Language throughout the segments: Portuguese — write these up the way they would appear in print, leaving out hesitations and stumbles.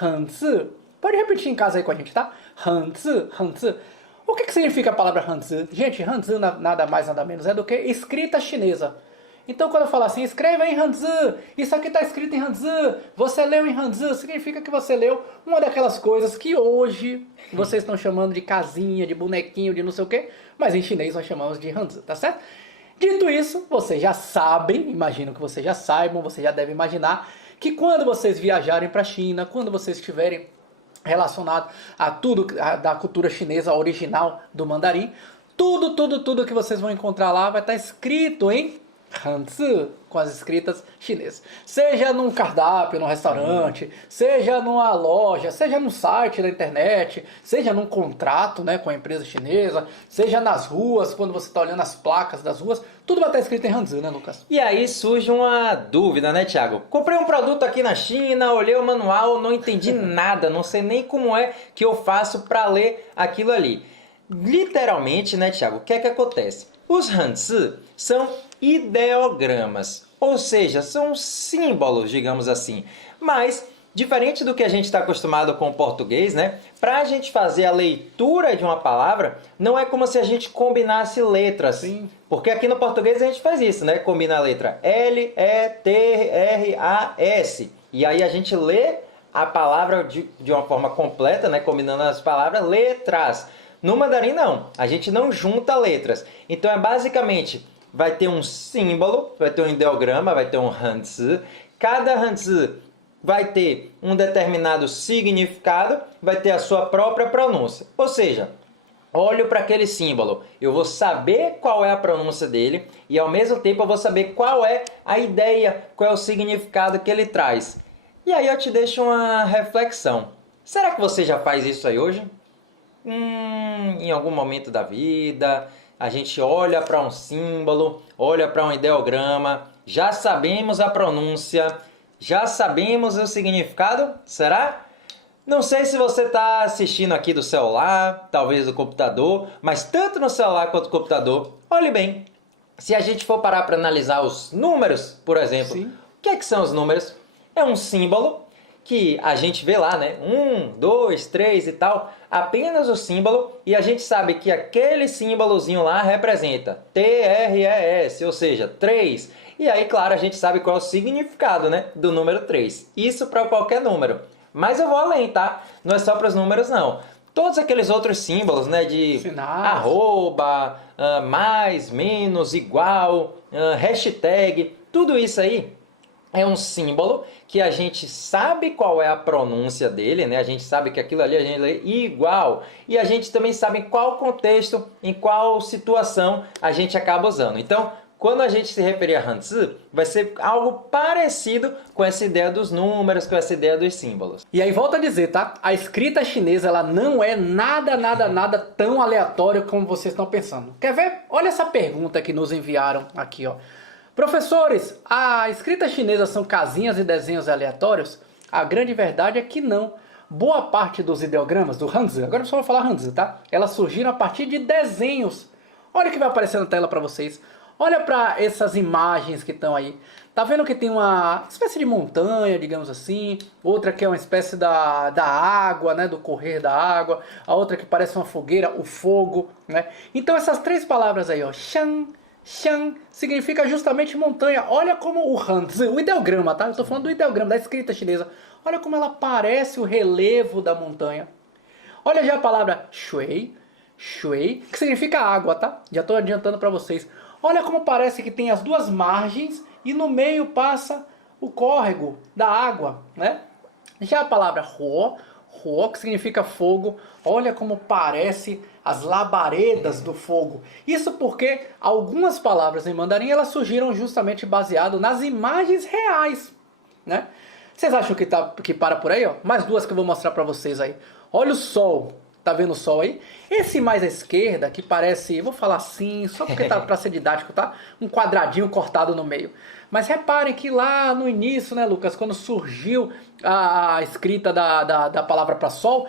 hanzi. Pode repetir em casa aí com a gente, tá? Hanzi, hanzi. O que significa a palavra hanzi? Gente, hanzi nada mais, nada menos é do que escrita chinesa. Então quando eu falo assim, escreva em hanzi, isso aqui está escrito em hanzi, você leu em hanzi, significa que você leu uma daquelas coisas que hoje vocês estão chamando de casinha, de bonequinho, de não sei o que, mas em chinês nós chamamos de hanzi, tá certo? Dito isso, vocês já sabem, imagino que vocês já saibam, vocês já devem imaginar que quando vocês viajarem para a China, quando vocês estiverem relacionados a tudo da cultura chinesa original do mandarim, tudo que vocês vão encontrar lá vai estar escrito em hanzi, com as escritas chinesas. Seja num cardápio, num restaurante, seja numa loja, seja num site da internet, seja num contrato, né, com a empresa chinesa, seja nas ruas, quando você está olhando as placas das ruas, tudo vai estar escrito em hanzi, né, Lucas? E aí surge uma dúvida, né, Thiago? Comprei um produto aqui na China, olhei o manual, não entendi nada, não sei nem como é que eu faço para ler aquilo ali. Literalmente, né, Thiago, o que é que acontece? Os hanzi são ideogramas, ou seja, são símbolos, digamos assim. Mas, diferente do que a gente está acostumado com o português, né? Para a gente fazer a leitura de uma palavra, não é como se a gente combinasse letras. Sim. Porque aqui no português a gente faz isso, né? Combina a letra L, E, T, R, A, S. E aí a gente lê a palavra de uma forma completa, né? Combinando as palavras, letras. No mandarim, não. A gente não junta letras. Então, é basicamente, vai ter um símbolo, vai ter um ideograma, vai ter um hanzi. Cada hanzi vai ter um determinado significado, vai ter a sua própria pronúncia. Ou seja, olho para aquele símbolo, eu vou saber qual é a pronúncia dele e, ao mesmo tempo, eu vou saber qual é a ideia, qual é o significado que ele traz. E aí eu te deixo uma reflexão. Será que você já faz isso aí hoje? Em algum momento da vida, a gente olha para um símbolo, olha para um ideograma, já sabemos a pronúncia, já sabemos o significado? Será? Não sei se você está assistindo aqui do celular, talvez do computador, mas tanto no celular quanto no computador, olhe bem, se a gente for parar para analisar os números, por exemplo, Sim. o que é que são os números? É um símbolo que a gente vê lá, né? 1, 2, 3 e tal, apenas o símbolo, e a gente sabe que aquele símbolozinho lá representa TRES, ou seja, 3. E aí, claro, a gente sabe qual é o significado, né, do número 3. Isso para qualquer número. Mas eu vou além, tá? Não é só para os números, não. Todos aqueles outros símbolos, né, de Sinais. arroba, mais, menos, igual, hashtag, tudo isso aí é um símbolo que a gente sabe qual é a pronúncia dele, né? A gente sabe que aquilo ali a gente lê igual. E a gente também sabe em qual contexto, em qual situação a gente acaba usando. Então, quando a gente se referir a hanzi, vai ser algo parecido com essa ideia dos números, com essa ideia dos símbolos. E aí volta a dizer, tá? A escrita chinesa, ela não é nada tão aleatório como vocês estão pensando. Quer ver? Olha essa pergunta que nos enviaram aqui, ó. Professores, a escrita chinesa são casinhas e desenhos aleatórios? A grande verdade é que não. Boa parte dos ideogramas do hanzi, agora eu só vou falar hanzi, tá? Elas surgiram a partir de desenhos. Olha o que vai aparecer na tela para vocês. Olha para essas imagens que estão aí. Tá vendo que tem uma espécie de montanha, digamos assim. Outra que é uma espécie da água, né? Do correr da água. A outra que parece uma fogueira, o fogo, né? Então essas três palavras aí, ó. Shan, Shan significa justamente montanha. Olha como o hanzi, o ideograma, tá? Eu estou falando do ideograma, da escrita chinesa. Olha como ela parece o relevo da montanha. Olha já a palavra shui, shui, que significa água, tá? Já estou adiantando para vocês. Olha como parece que tem as duas margens e no meio passa o córrego da água, né? Já a palavra huo, huo, que significa fogo. Olha como parece as labaredas do fogo. Isso porque algumas palavras em mandarim elas surgiram justamente baseado nas imagens reais, né? Vocês acham que para por aí, ó? Mais duas que eu vou mostrar para vocês aí. Olha o sol. Tá vendo o sol aí? Esse mais à esquerda, que parece, vou falar assim, só porque tá para ser didático, tá? Um quadradinho cortado no meio. Mas reparem que lá no início, né, Lucas, quando surgiu a escrita da palavra para sol,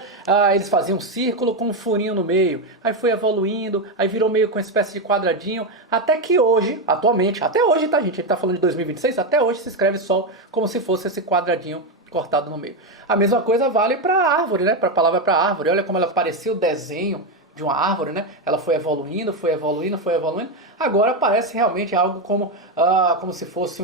eles faziam um círculo com um furinho no meio. Aí foi evoluindo, aí virou meio com uma espécie de quadradinho, até que hoje, atualmente, até hoje, tá, gente? A gente tá falando de 2026, até hoje se escreve sol como se fosse esse quadradinho cortado no meio. A mesma coisa vale para árvore, né? Para a palavra para árvore. Olha como ela parecia o desenho de uma árvore, né? Ela foi evoluindo, foi evoluindo, foi evoluindo. Agora parece realmente algo como se fosse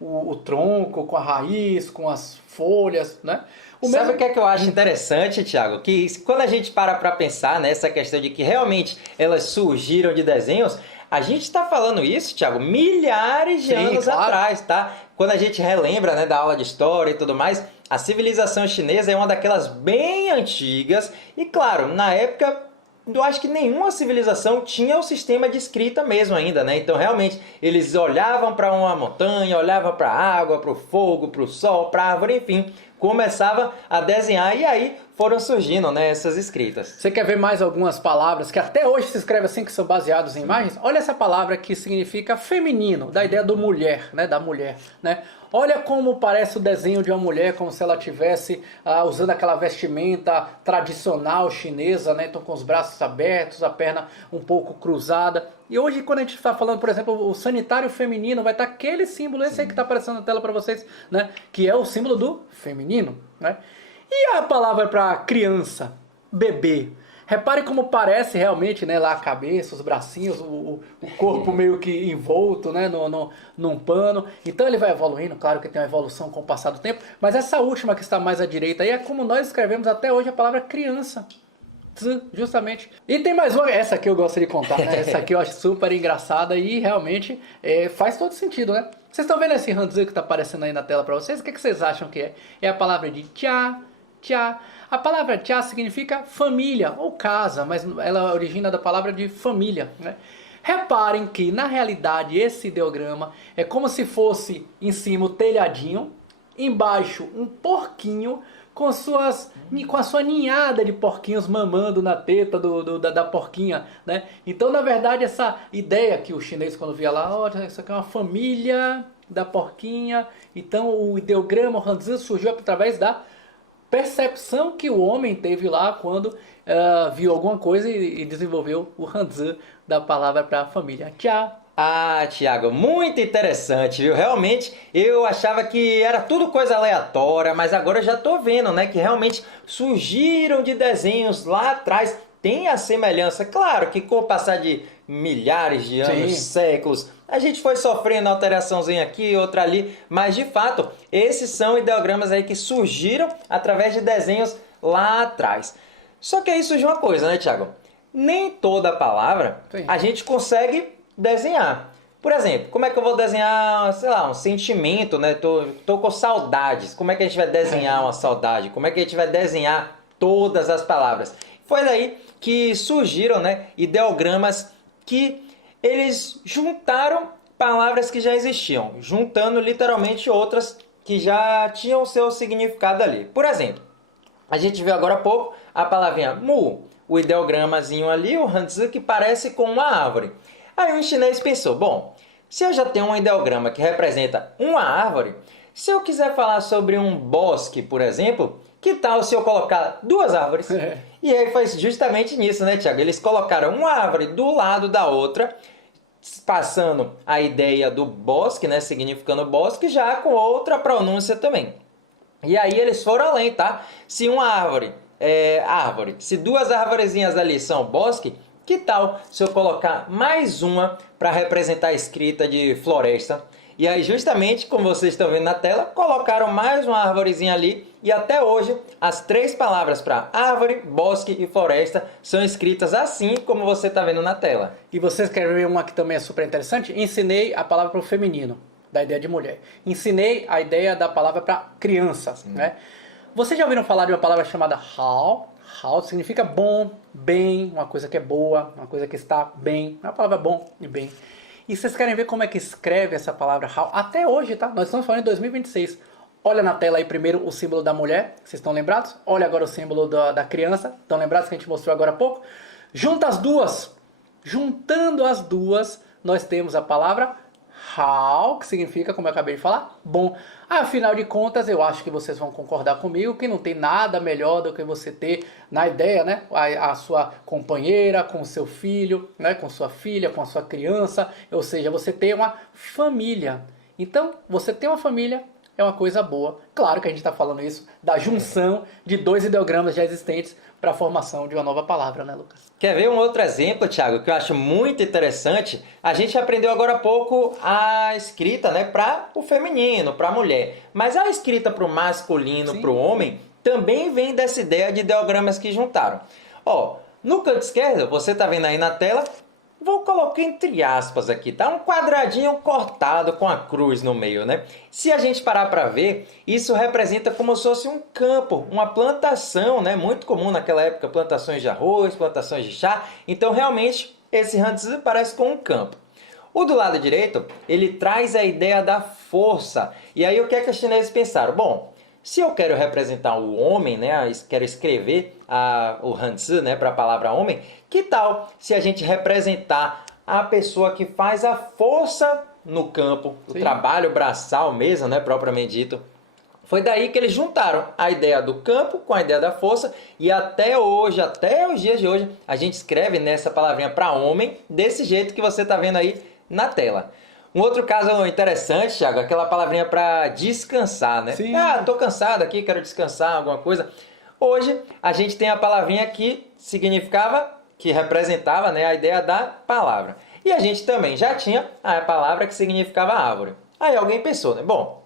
o tronco com a raiz, com as folhas, né? Sabe o que é que eu acho interessante, Thiago? Que quando a gente para pensar nessa questão de que realmente elas surgiram de desenhos, a gente está falando isso, Thiago, milhares de anos atrás, tá? Quando a gente relembra, né, da aula de história e tudo mais, a civilização chinesa é uma daquelas bem antigas e, claro, na época eu acho que nenhuma civilização tinha o sistema de escrita mesmo ainda, né? Então, realmente, eles olhavam para uma montanha, olhavam para a água, para o fogo, para o sol, para a árvore, enfim, começava a desenhar e aí foram surgindo, né, essas escritas. Você quer ver mais algumas palavras que até hoje se escreve assim, que são baseados em imagens? Olha essa palavra que significa feminino, da ideia do mulher, né, da mulher, né? Olha como parece o desenho de uma mulher, como se ela estivesse usando aquela vestimenta tradicional chinesa, né? Então com os braços abertos, a perna um pouco cruzada. E hoje quando a gente está falando, por exemplo, o sanitário feminino, vai estar aquele símbolo, esse aí que está aparecendo na tela para vocês, né? Que é o símbolo do feminino, né? E a palavra para criança, bebê? Repare como parece realmente, né, lá a cabeça, os bracinhos, o corpo meio que envolto, né, num pano. Então ele vai evoluindo, claro que tem uma evolução com o passar do tempo. Mas essa última que está mais à direita aí é como nós escrevemos até hoje a palavra criança. Justamente. E tem mais uma, essa aqui eu gosto de contar, né? Essa aqui eu acho super engraçada e realmente faz todo sentido, né? Vocês estão vendo esse hanzi que está aparecendo aí na tela para vocês? O que vocês acham que é? É a palavra de tia, tia. A palavra tia significa família ou casa, mas ela origina da palavra de família, né? Reparem que na realidade esse ideograma é como se fosse em cima o telhadinho, embaixo um porquinho com a sua ninhada de porquinhos mamando na teta da porquinha, né? Então, na verdade, essa ideia que o chinês quando via lá, olha, isso aqui é uma família da porquinha. Então, o ideograma, o hanzi, surgiu através da percepção que o homem teve lá quando viu alguma coisa e desenvolveu o hanzi da palavra para a família. Tchau! Ah, Thiago, muito interessante, viu? Realmente eu achava que era tudo coisa aleatória, mas agora eu já tô vendo, né, que realmente surgiram de desenhos lá atrás. Tem a semelhança, claro que com o passar de milhares de anos, séculos, a gente foi sofrendo alteraçãozinha aqui, outra ali, mas de fato, esses são ideogramas aí que surgiram através de desenhos lá atrás. Só que aí surge uma coisa, né, Thiago? Nem toda palavra a gente consegue desenhar. Por exemplo, como é que eu vou desenhar, sei lá, um sentimento, né? Tô com saudades. Como é que a gente vai desenhar uma saudade? Como é que a gente vai desenhar todas as palavras? Foi daí que surgiram, né, ideogramas que eles juntaram palavras que já existiam, juntando literalmente outras que já tinham o seu significado ali. Por exemplo, a gente viu agora há pouco a palavrinha mu, o ideogramazinho ali, o hanzi, que parece com uma árvore. Aí um chinês pensou, bom, se eu já tenho um ideograma que representa uma árvore, se eu quiser falar sobre um bosque, por exemplo, que tal se eu colocar duas árvores? E aí foi justamente nisso, né, Thiago? Eles colocaram uma árvore do lado da outra, passando a ideia do bosque, né, significando bosque, já com outra pronúncia também. E aí eles foram além, tá? Se uma árvore é árvore, se duas arvorezinhas ali são bosque, que tal se eu colocar mais uma para representar a escrita de floresta? E aí, justamente, como vocês estão vendo na tela, colocaram mais uma arvorezinha ali. E até hoje, as três palavras para árvore, bosque e floresta são escritas assim como você está vendo na tela. E vocês querem ver uma que também é super interessante? Ensinei a palavra para o feminino, da ideia de mulher. Ensinei a ideia da palavra para criança, né? Vocês já ouviram falar de uma palavra chamada hao? Hao significa bom, bem, uma coisa que é boa, uma coisa que está bem. É a palavra bom e bem. E vocês querem ver como é que escreve essa palavra hao? Até hoje, tá? Nós estamos falando em 2026. Olha na tela aí primeiro o símbolo da mulher, vocês estão lembrados? Olha agora o símbolo da criança, estão lembrados que a gente mostrou agora há pouco? Junta as duas. Juntando as duas, nós temos a palavra hao, que significa, como eu acabei de falar, bom. Afinal de contas, eu acho que vocês vão concordar comigo que não tem nada melhor do que você ter na ideia, né, a sua companheira, com o seu filho, né, com sua filha, com a sua criança, ou seja, você ter uma família. Então, você tem uma família, é uma coisa boa. Claro que a gente está falando isso da junção de dois ideogramas já existentes para a formação de uma nova palavra, né, Lucas? Quer ver um outro exemplo, Thiago, que eu acho muito interessante? A gente aprendeu agora há pouco a escrita, né, para o feminino, para a mulher. Mas a escrita para o masculino, para o homem, também vem dessa ideia de ideogramas que juntaram. Ó, no canto esquerdo, você está vendo aí na tela, vou colocar entre aspas aqui, tá? Um quadradinho cortado com a cruz no meio, né? Se a gente parar para ver, isso representa como se fosse um campo, uma plantação, né? Muito comum naquela época, plantações de arroz, plantações de chá. Então, realmente, esse Hanzi parece com um campo. O do lado direito, ele traz a ideia da força. E aí, o que é que os chineses pensaram? Bom, se eu quero representar o homem, né, quero escrever o Hanzi, né, para a palavra homem, que tal se a gente representar a pessoa que faz a força no campo, o trabalho braçal mesmo, né, propriamente dito? Foi daí que eles juntaram a ideia do campo com a ideia da força e até hoje, até os dias de hoje, a gente escreve nessa palavrinha para homem desse jeito que você está vendo aí na tela. Um outro caso interessante, Thiago, aquela palavrinha para descansar, né? Sim. Ah, estou cansado aqui, quero descansar, alguma coisa. Hoje, a gente tem a palavrinha que significava, que representava, né, a ideia da palavra. E a gente também já tinha a palavra que significava árvore. Aí alguém pensou, né? Bom,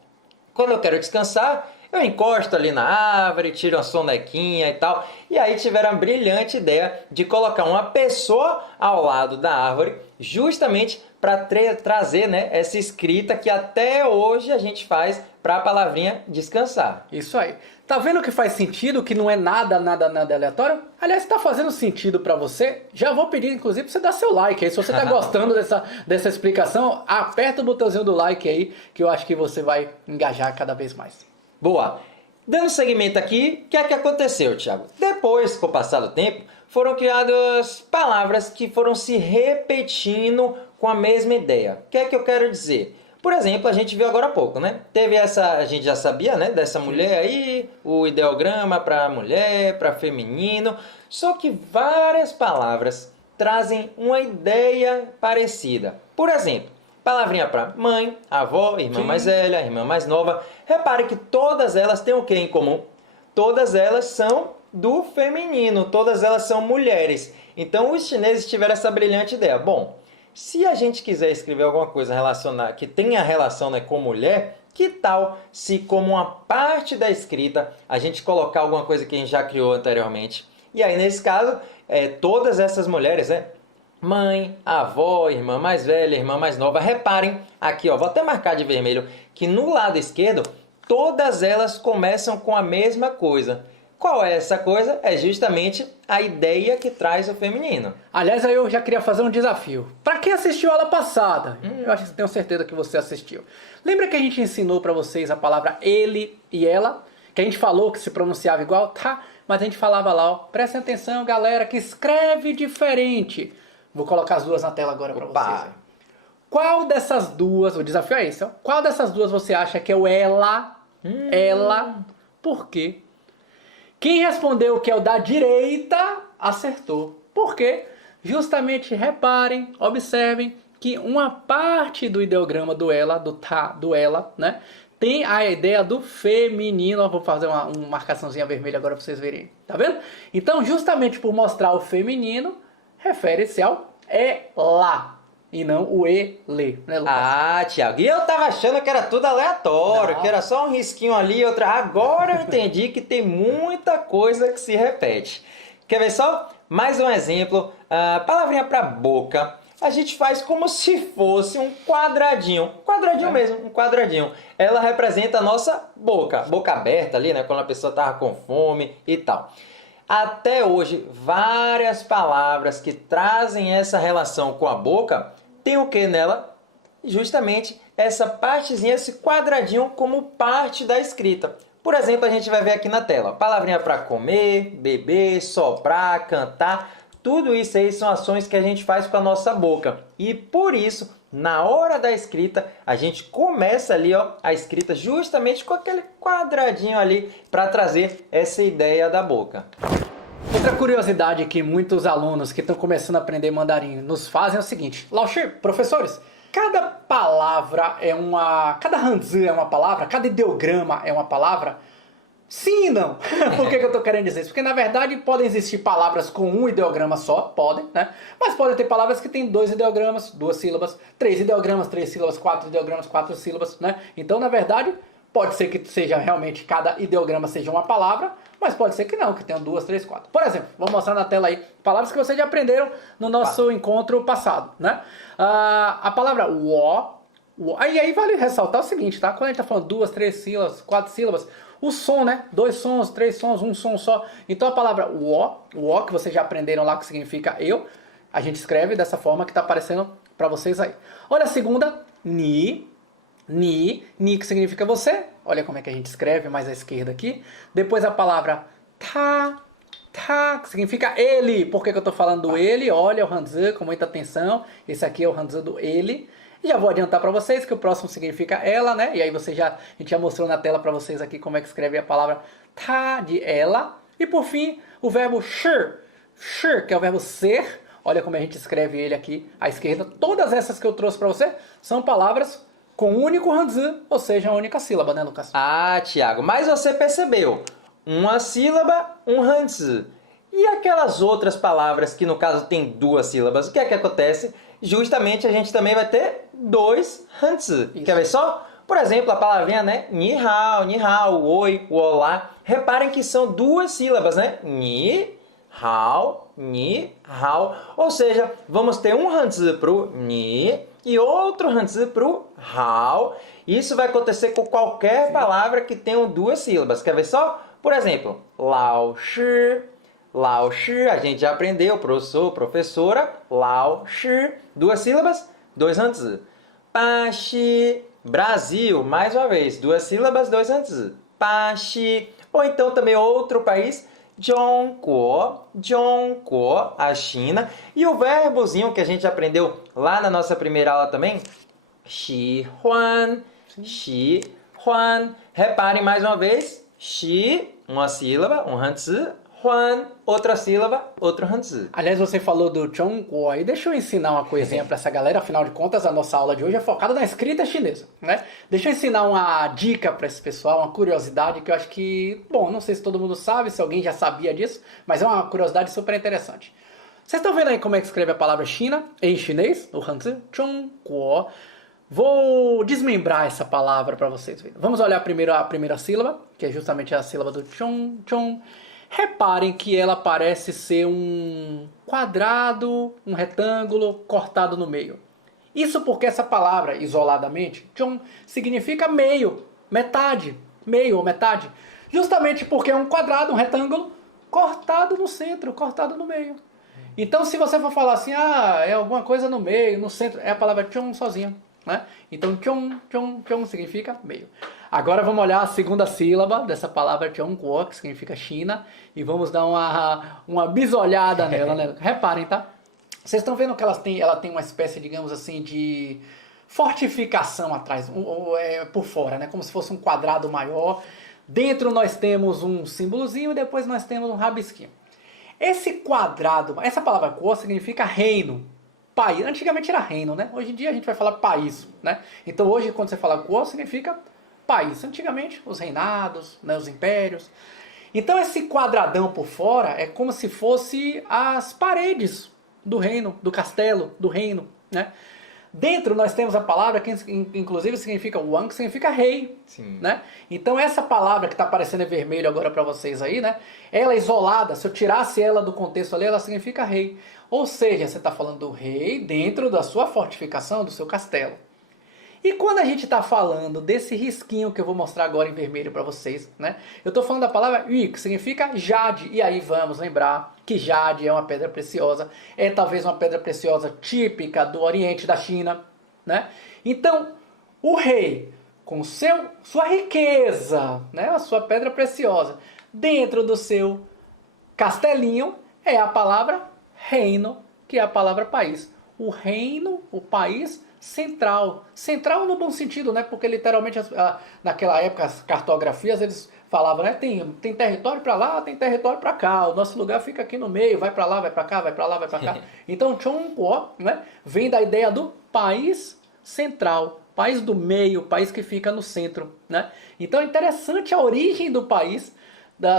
quando eu quero descansar, eu encosto ali na árvore, tiro uma sonequinha e tal. E aí tiveram a brilhante ideia de colocar uma pessoa ao lado da árvore, justamente para trazer, né, essa escrita que até hoje a gente faz para a palavrinha descansar. Isso aí. Tá vendo que faz sentido, que não é nada aleatório? Aliás, se tá fazendo sentido para você, já vou pedir, inclusive, para você dar seu like aí. Se você tá gostando dessa explicação, aperta o botãozinho do like aí, que eu acho que você vai engajar cada vez mais. Boa! Dando seguimento aqui, o que é que aconteceu, Thiago? Depois, com o passar do tempo, foram criadas palavras que foram se repetindo com a mesma ideia. O que é que eu quero dizer? Por exemplo, a gente viu agora há pouco, né? Teve essa, a gente já sabia, né? Dessa mulher aí, o ideograma para mulher, para feminino. Só que várias palavras trazem uma ideia parecida. Por exemplo, palavrinha para mãe, avó, irmã mais velha, irmã mais nova. Repare que todas elas têm o que em comum? Todas elas são do feminino, todas elas são mulheres. Então, os chineses tiveram essa brilhante ideia. Bom, se a gente quiser escrever alguma coisa relacionada, que tenha relação, né, com mulher, que tal se, como uma parte da escrita, a gente colocar alguma coisa que a gente já criou anteriormente? E aí, nesse caso, todas essas mulheres, né? Mãe, avó, irmã mais velha, irmã mais nova. Reparem aqui, ó, vou até marcar de vermelho, que no lado esquerdo, todas elas começam com a mesma coisa. Qual é essa coisa? É justamente a ideia que traz o feminino. Aliás, aí eu já queria fazer um desafio. Para quem assistiu a aula passada, eu acho que tenho certeza que você assistiu. Lembra que a gente ensinou para vocês a palavra ele e ela? Que a gente falou que se pronunciava igual? Tá, mas a gente falava lá, ó, prestem atenção, galera, que escreve diferente. Vou colocar as duas na tela agora para vocês. Qual dessas duas, o desafio é esse, ó. Qual dessas duas você acha que é o ela? Ela, por quê? Quem respondeu que é o da direita, acertou. Por quê? Justamente reparem, observem que uma parte do ideograma do ela, do ela, né, tem a ideia do feminino. Eu vou fazer uma marcaçãozinha vermelha agora para vocês verem. Tá vendo? Então, justamente por mostrar o feminino, refere-se ao ela. E não o ele, né, Lucas? Ah, Thiago, e eu tava achando que era tudo aleatório, que era só um risquinho ali, outra. Agora eu entendi que tem muita coisa que se repete. Quer ver só? Mais um exemplo. Palavrinha para boca. A gente faz como se fosse um quadradinho. Quadradinho mesmo, um quadradinho. Ela representa a nossa boca. Boca aberta ali, né? Quando a pessoa tava com fome e tal. Até hoje, várias palavras que trazem essa relação com a boca tem o que nela? Justamente essa partezinha, esse quadradinho como parte da escrita. Por exemplo, a gente vai ver aqui na tela. Palavrinha para comer, beber, soprar, cantar. Tudo isso aí são ações que a gente faz com a nossa boca. E por isso, na hora da escrita, a gente começa ali, ó, a escrita justamente com aquele quadradinho ali para trazer essa ideia da boca. Outra curiosidade que muitos alunos que estão começando a aprender mandarim nos fazem é o seguinte: Lao Shi, professores, cada palavra é uma... Cada Hanzi é uma palavra, cada ideograma é uma palavra? Sim e não. Por que eu estou querendo dizer isso? Porque, na verdade, podem existir palavras com um ideograma só, podem, né? Mas podem ter palavras que têm 2 ideogramas, 2 sílabas, 3 ideogramas, 3 sílabas, 4 ideogramas, 4 sílabas, né? Então, na verdade, pode ser que seja realmente cada ideograma seja uma palavra, mas pode ser que não, que tenham 2, 3, 4. Por exemplo, vou mostrar na tela aí palavras que vocês já aprenderam no nosso encontro passado, né? A palavra e aí vale ressaltar o seguinte, tá? Quando a gente tá falando 2, 3 sílabas, 4 sílabas, o som, né? 2 sons, 3 sons, um som só. Então a palavra o que vocês já aprenderam lá, que significa eu, a gente escreve dessa forma que tá aparecendo para vocês aí. Olha a segunda, ni, que significa você. Olha como é que a gente escreve mais à esquerda aqui. Depois a palavra ta, que significa ele. Por que eu estou falando do ele? Olha o Hanzi com muita atenção. Esse aqui é o Hanzi do ele. E já vou adiantar para vocês que o próximo significa ela, né? E aí a gente já mostrou na tela para vocês aqui como é que escreve a palavra ta de ela. E por fim, o verbo shi, que é o verbo ser. Olha como a gente escreve ele aqui à esquerda. Todas essas que eu trouxe para você são palavras com um único Hanzi, ou seja, uma única sílaba, né, Lucas? Ah, Tiago, mas você percebeu. Uma sílaba, um Hanzi. E aquelas outras palavras que no caso tem 2 sílabas, o que é que acontece? Justamente a gente também vai ter 2 Hanzi. Quer ver só? Por exemplo, a palavrinha, né? Ni hao, oi, o olá. Reparem que são 2 sílabas, né? Ni hao. Ou seja, vamos ter um Hanzi pro ni e outro Hanzi pro hao. Isso vai acontecer com qualquer palavra que tenha 2 sílabas. Quer ver só? Por exemplo, lao shi, a gente já aprendeu, professor, professora, lao shi, 2 sílabas, 2 Hanzi. Paxi, Brasil, mais uma vez, 2 sílabas, 2 Hanzi. Paxi, ou então também outro país, Zhongguo, a China. E o verbozinho que a gente aprendeu lá na nossa primeira aula também, Xihuan. Reparem mais uma vez, Xi, uma sílaba, um Hanzi, Huan, outra sílaba, outro Hanzi. Aliás, você falou do Zhongguo aí, deixa eu ensinar uma coisinha para essa galera, afinal de contas, a nossa aula de hoje é focada na escrita chinesa, né? Deixa eu ensinar uma dica para esse pessoal, uma curiosidade que eu acho que, bom, não sei se todo mundo sabe, se alguém já sabia disso, mas é uma curiosidade super interessante. Vocês estão vendo aí como é que escreve a palavra China em chinês, o Hanzi? Zhongguo. Vou desmembrar essa palavra para vocês verem. Vamos olhar primeiro a primeira sílaba, que é justamente a sílaba do chong. Reparem que ela parece ser um quadrado, um retângulo cortado no meio. Isso porque essa palavra, isoladamente, chong, significa meio, metade, meio ou metade. Justamente porque é um quadrado, um retângulo, cortado no centro, cortado no meio. Então, se você for falar assim, é alguma coisa no meio, no centro, é a palavra chong sozinha. Né? Então, chong significa meio. Agora vamos olhar a segunda sílaba dessa palavra Zhongguo, que significa China, e vamos dar uma bisolhada nela, né? Reparem, tá? Vocês estão vendo que ela tem uma espécie, digamos assim, de fortificação atrás, por fora, né? Como se fosse um quadrado maior. Dentro nós temos um símbolozinho e depois nós temos um rabisquinho. Esse quadrado, essa palavra Guo significa reino. País. Antigamente era reino, né? Hoje em dia a gente vai falar país, né? Então hoje quando você fala Guo significa país. Antigamente os reinados, né, os impérios. Então esse quadradão por fora é como se fosse as paredes do reino, do castelo, do reino, né? Dentro nós temos a palavra que inclusive significa Wang, que significa rei. Sim. Né? Então essa palavra que está aparecendo em vermelho agora para vocês aí, né? Ela isolada, se eu tirasse ela do contexto ali, ela significa rei. Ou seja, você está falando do rei dentro da sua fortificação, do seu castelo. E quando a gente está falando desse risquinho que eu vou mostrar agora em vermelho para vocês, né? Eu estou falando da palavra Yu, que significa jade. E aí vamos lembrar que jade é uma pedra preciosa. É talvez uma pedra preciosa típica do Oriente, da China, né? Então, o rei, com sua riqueza, né? A sua pedra preciosa, dentro do seu castelinho, é a palavra reino, que é a palavra país. O reino, o país central. Central no bom sentido, né? Porque literalmente naquela época as cartografias eles falavam, né? Tem território para lá, tem território para cá. O nosso lugar fica aqui no meio, vai para lá, vai para cá, vai para lá, vai para cá. Então Zhongguo, né? Vem da ideia do país central, país do meio, país que fica no centro, né? Então é interessante a origem do país,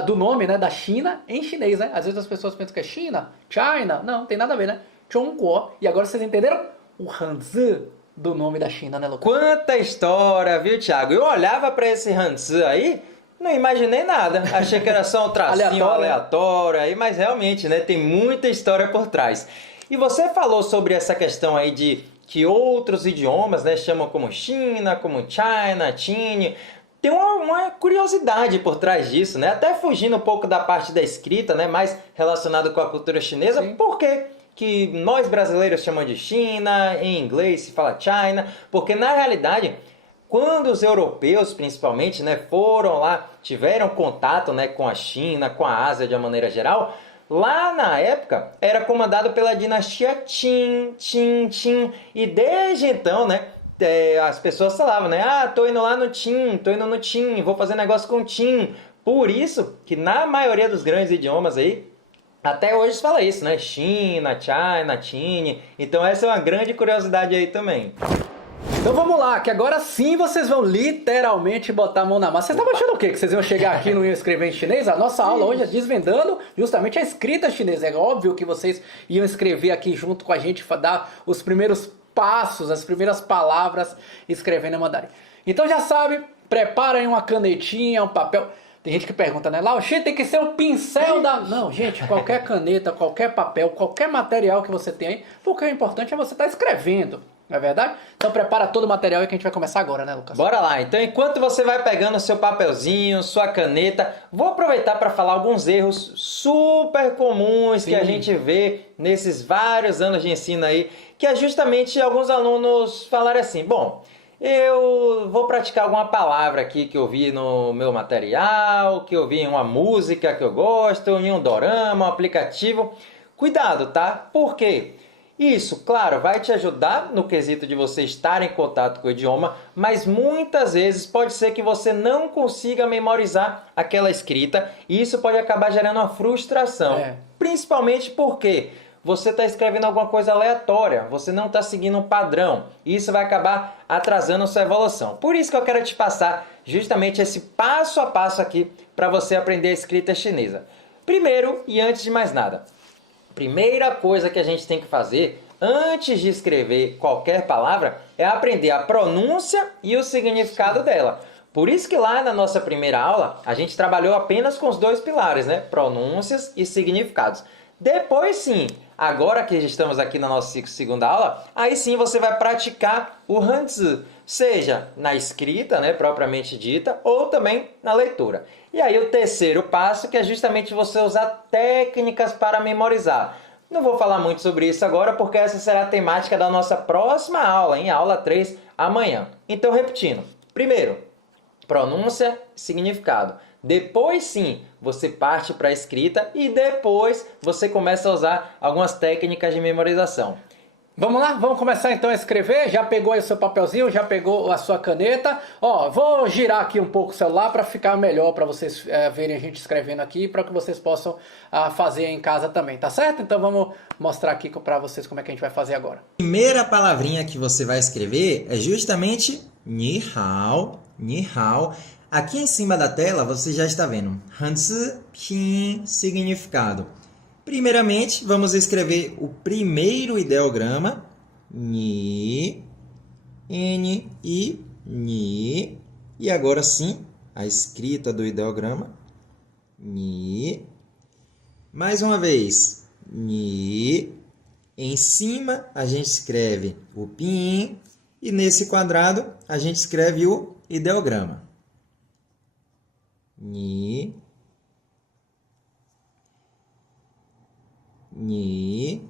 do nome, né, da China em chinês, né? Às vezes as pessoas pensam que é China, China, não tem nada a ver, né? Zhongguo. E agora vocês entenderam o Hanzi do nome da China, né, Lucas? Quanta história, viu, Thiago? Eu olhava para esse Hanzi aí, não imaginei nada. Achei que era só um tracinho aleatório aí, mas realmente, né, tem muita história por trás. E você falou sobre essa questão aí de que outros idiomas, né, chamam como China, como China, Chine. Tem uma curiosidade por trás disso, né? Até fugindo um pouco da parte da escrita, né, mais relacionado com a cultura chinesa. Sim. Por que nós brasileiros chamamos de China, em inglês se fala China? Porque na realidade, quando os europeus, principalmente, né, foram lá, tiveram contato, né, com a China, com a Ásia de uma maneira geral, lá na época era comandado pela dinastia Qin, e desde então, né, as pessoas falavam, né, tô indo lá no Qin, tô indo no Qin, vou fazer negócio com o Qin. Por isso que na maioria dos grandes idiomas aí, até hoje se fala isso, né, China, China, Chine. Então essa é uma grande curiosidade aí também. Então vamos lá, que agora sim vocês vão literalmente botar a mão na massa. Vocês estavam achando o quê? Que vocês iam chegar aqui e não iam escrever em chinês? A nossa aula hoje é desvendando justamente a escrita chinesa. É óbvio que vocês iam escrever aqui junto com a gente, dar os primeiros passos, as primeiras palavras escrevendo em mandarim. Então já sabe, preparem uma canetinha, um papel. Tem gente que pergunta, né? Lao Shi, tem que ser um pincel da... Não, gente, qualquer caneta, qualquer papel, qualquer material que você tem aí, porque o importante é você estar escrevendo. Não é verdade? Então prepara todo o material aí que a gente vai começar agora, né, Lucas? Bora lá. Então, enquanto você vai pegando seu papelzinho, sua caneta, vou aproveitar para falar alguns erros super comuns que a gente vê nesses vários anos de ensino aí, que é justamente alguns alunos falarem assim, bom, eu vou praticar alguma palavra aqui que eu vi no meu material, que eu vi em uma música que eu gosto, em um dorama, um aplicativo. Cuidado, tá? Por quê? Isso, claro, vai te ajudar no quesito de você estar em contato com o idioma, mas muitas vezes pode ser que você não consiga memorizar aquela escrita e isso pode acabar gerando uma frustração. Principalmente porque você está escrevendo alguma coisa aleatória, você não está seguindo um padrão e isso vai acabar atrasando a sua evolução. Por isso que eu quero te passar justamente esse passo a passo aqui para você aprender a escrita chinesa. Primeiro e antes de mais nada, primeira coisa que a gente tem que fazer antes de escrever qualquer palavra é aprender a pronúncia e o significado dela. Por isso que lá na nossa primeira aula a gente trabalhou apenas com os dois pilares, né? Pronúncias e significados. Depois sim, agora que estamos aqui na nossa segunda aula, aí sim você vai praticar o Hanzi, seja na escrita, né, propriamente dita, ou também na leitura. E aí o terceiro passo, que é justamente você usar técnicas para memorizar. Não vou falar muito sobre isso agora, porque essa será a temática da nossa próxima aula, em aula 3, amanhã. Então, repetindo. Primeiro, pronúncia e significado. Depois, sim, você parte para a escrita e depois você começa a usar algumas técnicas de memorização. Vamos lá? Vamos começar então a escrever? Já pegou aí o seu papelzinho? Já pegou a sua caneta? Ó, vou girar aqui um pouco o celular para ficar melhor, para vocês verem a gente escrevendo aqui, para que vocês possam fazer em casa também, tá certo? Então vamos mostrar aqui para vocês como é que a gente vai fazer agora. A primeira palavrinha que você vai escrever é justamente Ni Hao, Ni Hao. Aqui em cima da tela você já está vendo Hanzi, Pin, significado. Primeiramente, vamos escrever o primeiro ideograma, Ni, N, I, Ni. E agora sim, a escrita do ideograma, Ni. Mais uma vez, Ni. Em cima, a gente escreve o Pin. E nesse quadrado, a gente escreve o ideograma. Ni, Ni,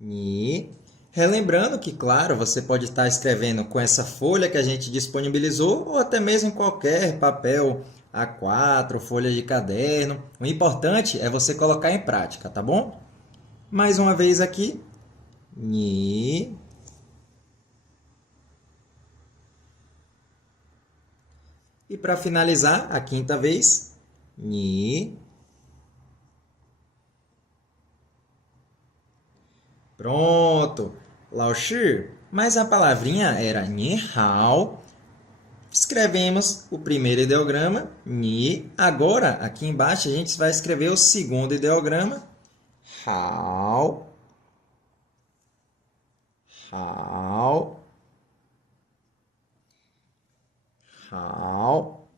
Ni. Relembrando que, claro, você pode estar escrevendo com essa folha que a gente disponibilizou ou até mesmo em qualquer papel A4, folha de caderno. O importante é você colocar em prática, tá bom? Mais uma vez aqui. Ni. E para finalizar, a quinta vez, Ni. Pronto. 老师, mas a palavrinha era 你好. Escrevemos o primeiro ideograma, ni. Agora, aqui embaixo, a gente vai escrever o segundo ideograma, hao. Hao. Hao.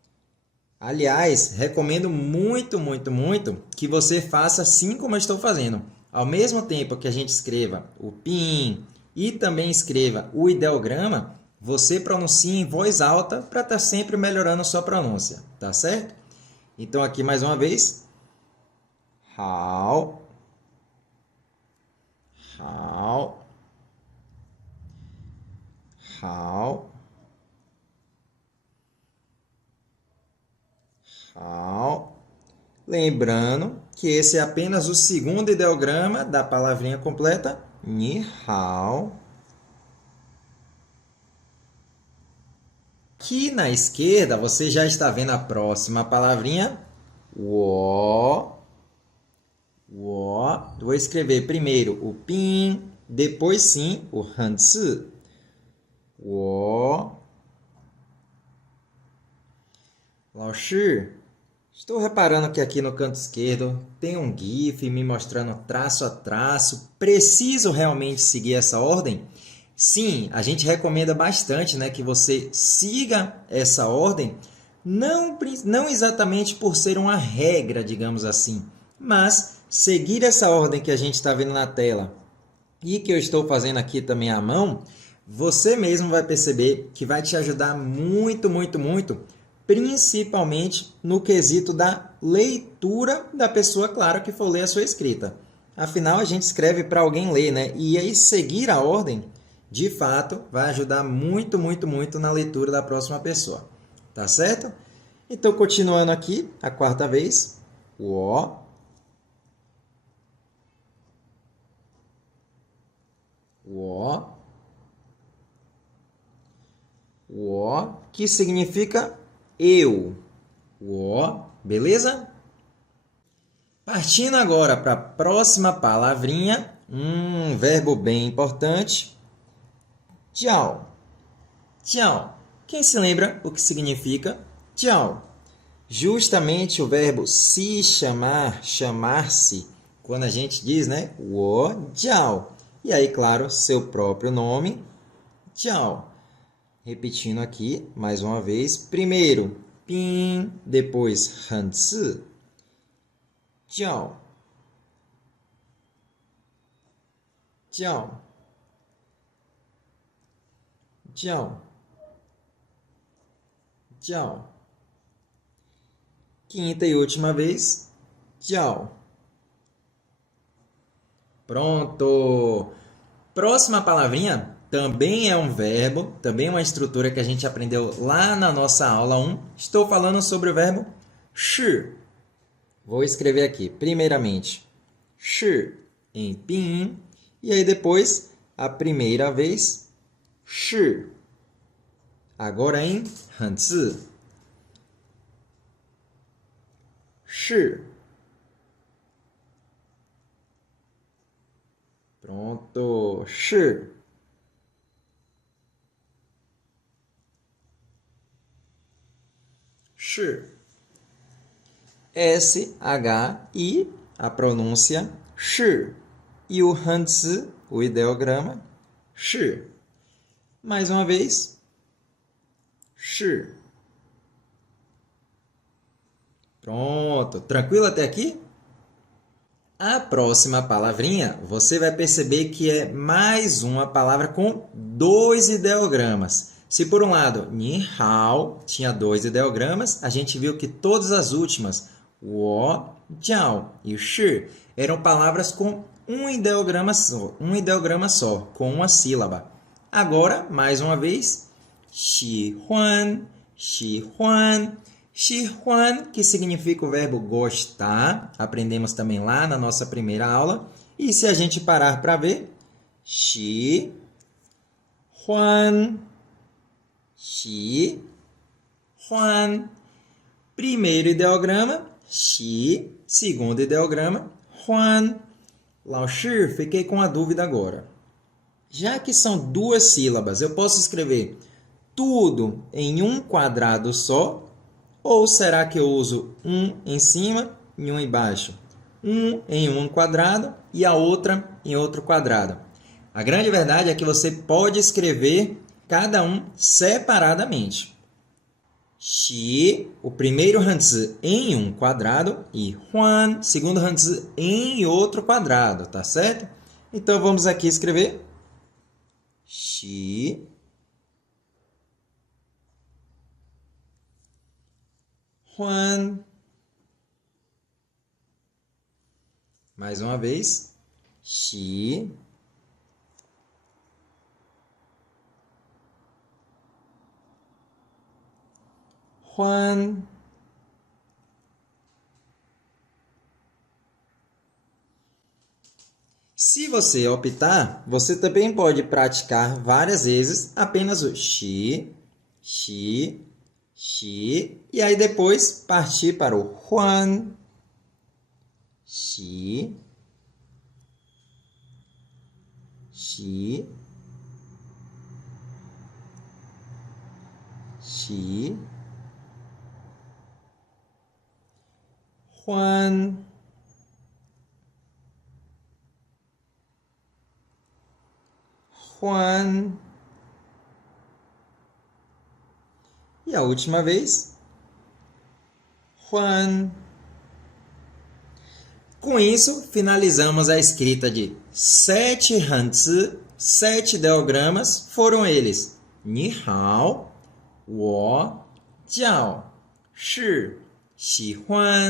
Aliás, recomendo muito, muito, muito que você faça assim como eu estou fazendo. Ao mesmo tempo que a gente escreva o pin e também escreva o ideograma, você pronuncia em voz alta para estar sempre melhorando a sua pronúncia, tá certo? Então aqui mais uma vez. Hao. Hao. Hao. Hao. Lembrando que esse é apenas o segundo ideograma da palavrinha completa, ni hao. Aqui na esquerda, você já está vendo a próxima palavrinha, wo. Wo. Vou escrever primeiro o pin, depois sim o hanzi. Wo. 老师, estou reparando que aqui no canto esquerdo tem um GIF me mostrando traço a traço. Preciso realmente seguir essa ordem? Sim, a gente recomenda bastante, né, que você siga essa ordem, não exatamente por ser uma regra, digamos assim, mas seguir essa ordem que a gente está vendo na tela e que eu estou fazendo aqui também à mão, você mesmo vai perceber que vai te ajudar muito, muito, muito, principalmente no quesito da leitura da pessoa, claro, que for ler a sua escrita. Afinal, a gente escreve para alguém ler, né? E aí seguir a ordem, de fato, vai ajudar muito, muito, muito na leitura da próxima pessoa. Tá certo? Então, continuando aqui, a quarta vez. Wo. Wo. Wo, que significa eu. Wo, beleza? Partindo agora para a próxima palavrinha, um verbo bem importante. Jiao. Jiao. Quem se lembra o que significa jiao? Justamente o verbo se chamar, chamar-se, quando a gente diz, né? Wo jiao. E aí, claro, seu próprio nome, jiao. Repetindo aqui, mais uma vez. Primeiro, pin, depois, hanzi. Jiao. Jiao. Jiao. Jiao. Quinta e última vez. Jiao. Pronto! Próxima palavrinha também é um verbo, também é uma estrutura que a gente aprendeu lá na nossa aula 1. Estou falando sobre o verbo shi. Vou escrever aqui, primeiramente, shi em pinyin, e aí depois, a primeira vez, shi. Agora em hanzi. Shi. Pronto, shi. Shi. S-H-I, a pronúncia shi. E o hanzi, o ideograma, shi. Mais uma vez, shi. Pronto, tranquilo até aqui? A próxima palavrinha, você vai perceber que é mais uma palavra com dois ideogramas. Se por um lado, ni hao, tinha dois ideogramas, a gente viu que todas as últimas, wo, jiao e shi, eram palavras com um ideograma só, com uma sílaba. Agora, mais uma vez, xi huan, xi huan. Xihuan, que significa o verbo gostar, aprendemos também lá na nossa primeira aula. E se a gente parar para ver, xi, huan, xi, huan. Primeiro ideograma, xi, segundo ideograma, huan. Lao Shi, fiquei com a dúvida agora. Já que são 2 sílabas, eu posso escrever tudo em um quadrado só? Ou será que eu uso um em cima e um embaixo? Um em um quadrado e a outra em outro quadrado. A grande verdade é que você pode escrever cada um separadamente. Xi, o primeiro Hanzi em um quadrado, e Huan, segundo Hanzi em outro quadrado, tá certo? Então vamos aqui escrever Xi, Huan. Mais uma vez, Xi, Huan. Se você optar, você também pode praticar várias vezes apenas o Xi, Xi, Xi, e aí depois partir para o Huan, Xi, Xi, Xi, Huan, Huan. E a última vez, Huan. Com isso, finalizamos a escrita de 7 Hanzi, 7 ideogramas, foram eles: Ni hao, wo jiao, shi, xi huan.